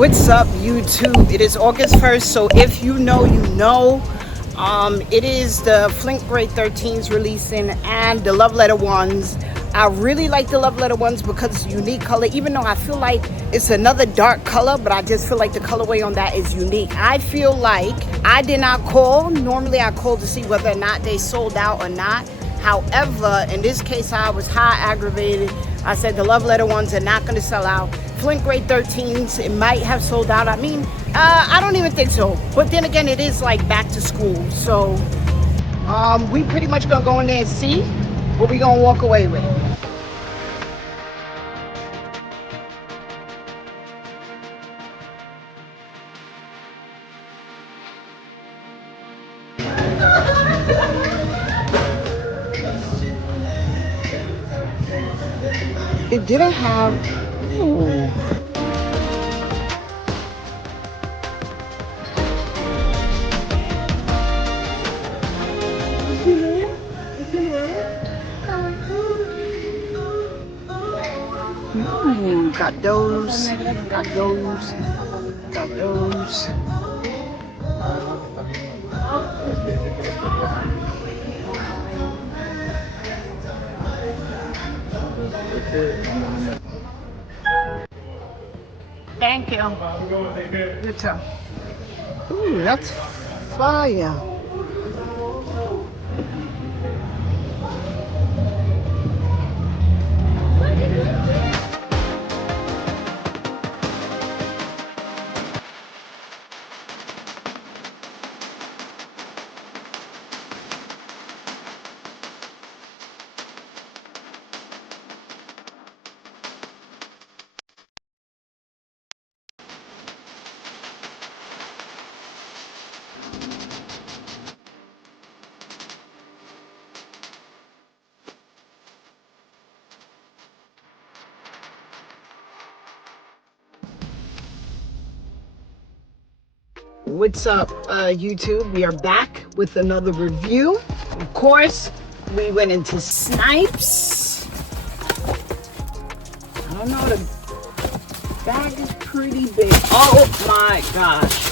What's up, YouTube? It is August 1st, so if you know, you know. It is the Flint grade 13s releasing and the Love Letter ones. I really like the Love Letter ones because it's a unique color, even though I feel like it's another dark color, but I just feel like the colorway on that is unique. I feel like I did not call. Normally I call to see whether or not they sold out or not. However, in this case, I was high aggravated. I said the Love Letter ones are not going to sell out. Flint grade 13s, it might have sold out. I mean, I don't even think so. But then again, it is like back to school. So we pretty much going to go in there and see what we going to walk away with. It didn't have... Ooh. Got those, got those, got those. Thank you. Good time. Ooh, that's fire. What's up, YouTube? We are back with another review. Of course, we went into Snipes. I don't know, the bag is pretty big. Oh my gosh.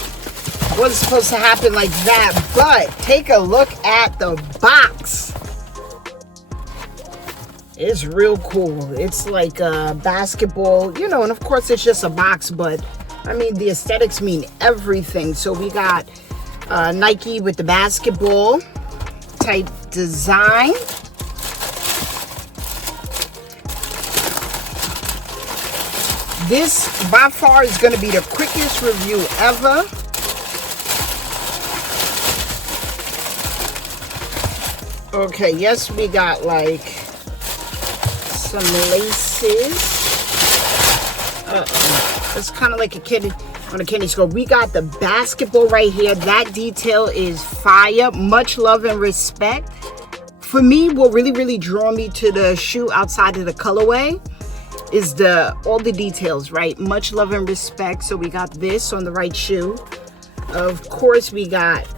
Wasn't supposed to happen like that, but take a look at the box. It's real cool. It's like a basketball, you know, and of course it's just a box, but I mean, the aesthetics mean everything. So we got Nike with the basketball type design. This, by far, is going to be the quickest review ever. Okay, yes, we got like some laces. It's kind of like a kid on a candy store. We got the basketball right here. That detail is fire. Much love and respect. For me, what really drew me to the shoe outside of the colorway is all the details, right? Much love and respect. So we got this on the right shoe. Of course, we got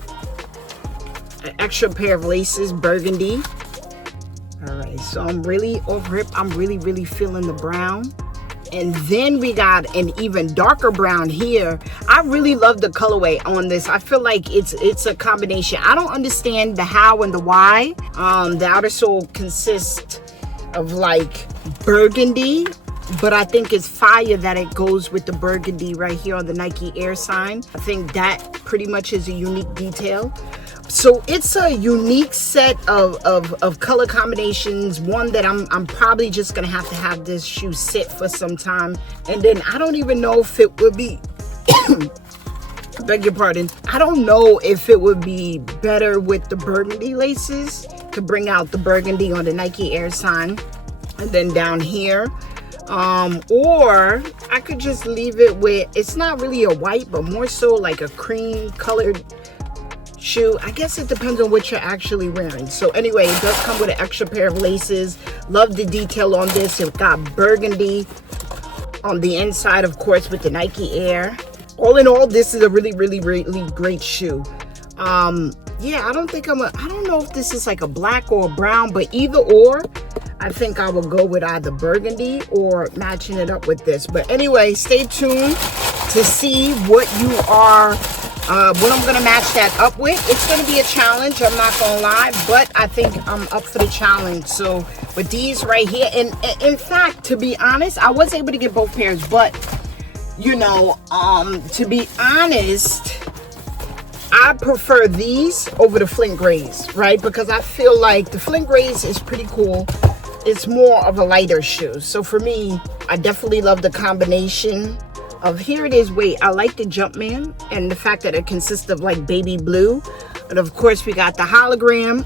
an extra pair of laces, burgundy. All right, so I'm really over it. I'm really feeling the brown. And then we got an even darker brown here. I really love the colorway on this. I feel like it's a combination. I don't understand the how and the why. The outer sole consists of like burgundy, but I think it's fire that it goes with the burgundy right here on the Nike Air sign. I think that pretty much is a unique detail. So it's a unique set of color combinations. One that I'm probably just gonna have this shoe sit for some time. And then I don't even know if it would be, beg your pardon. I don't know if it would be better with the burgundy laces to bring out the burgundy on the Nike Air sign. And then down here. Or I could just leave it with, it's not really a white, but more so like a cream colored shoe. I guess it depends on what you're actually wearing. So anyway, it does come with an extra pair of laces. Love the detail on this. It got burgundy on the inside, of course, with the Nike Air. All in all, this is a really great shoe. Yeah, I don't know if this is like a black or a brown, but either or, I think I will go with either burgundy or matching it up with this. But anyway, stay tuned. to see what you are, what I'm gonna match that up with. It's gonna be a challenge, I'm not gonna lie, but I think I'm up for the challenge. So with these right here, and in fact, to be honest, I was able to get both pairs, but you know, to be honest, I prefer these over the Flint grays, right? Because I feel like the Flint grays is pretty cool. It's more of a lighter shoe. So for me, I definitely love the combination of, here it is, wait, I like the Jumpman and the fact that it consists of like baby blue. And of course we got the hologram,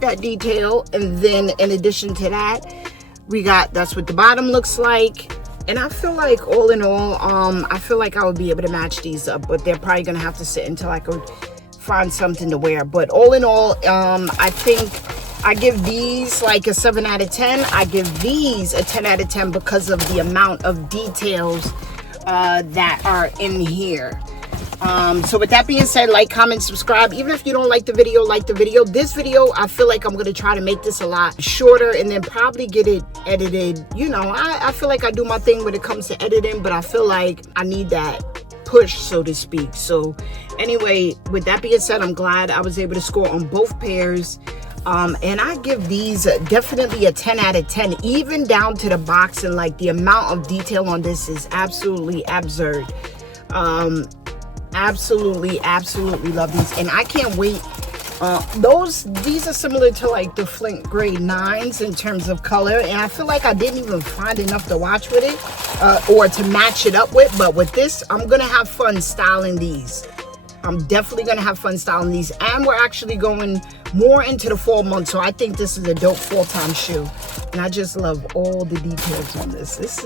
that detail. And then in addition to that, we got, that's what the bottom looks like. And I feel like all in all, I feel like I would be able to match these up, but they're probably gonna have to sit until I could find something to wear. But all in all, I think I give these like a 7 out of 10. I give these a 10 out of 10 because of the amount of details that are in here. So with that being said, like, comment, subscribe. Even if you don't like the video, like the video. This video, I feel like I'm going to try to make this a lot shorter and then probably get it edited. You know, I feel like I do my thing when it comes to editing, but I feel like I need that push, so to speak. So anyway, with that being said, I'm glad I was able to score on both pairs. And I give these definitely a 10 out of 10, even down to the box, and like the amount of detail on this is absolutely absurd. Absolutely love these, and I can't wait. These are similar to like the Flint Gray 9s in terms of color, and I feel like I didn't even find enough to watch with it or to match it up with. But with this, I'm gonna have fun styling these. I'm definitely gonna have fun styling these, and we're actually going more into the fall month, so I think this is a dope fall time shoe. And I just love all the details on this. This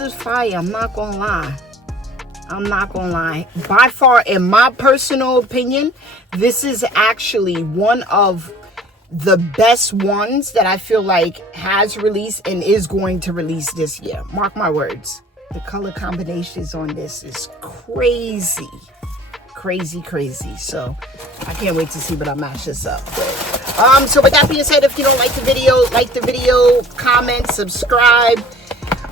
is fire. I'm not gonna lie. By far, in my personal opinion, this is actually one of the best ones that I feel like has released and is going to release this year. Mark my words. The color combinations on this is crazy. So I can't wait to see what I match this up with. So with that being said, if you don't like the video, comment, subscribe.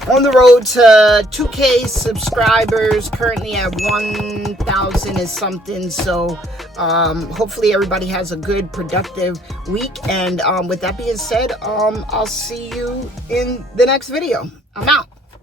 On the road to 2K subscribers, currently at 1,000 and something. So hopefully everybody has a good, productive week. And with that being said, I'll see you in the next video. I'm out.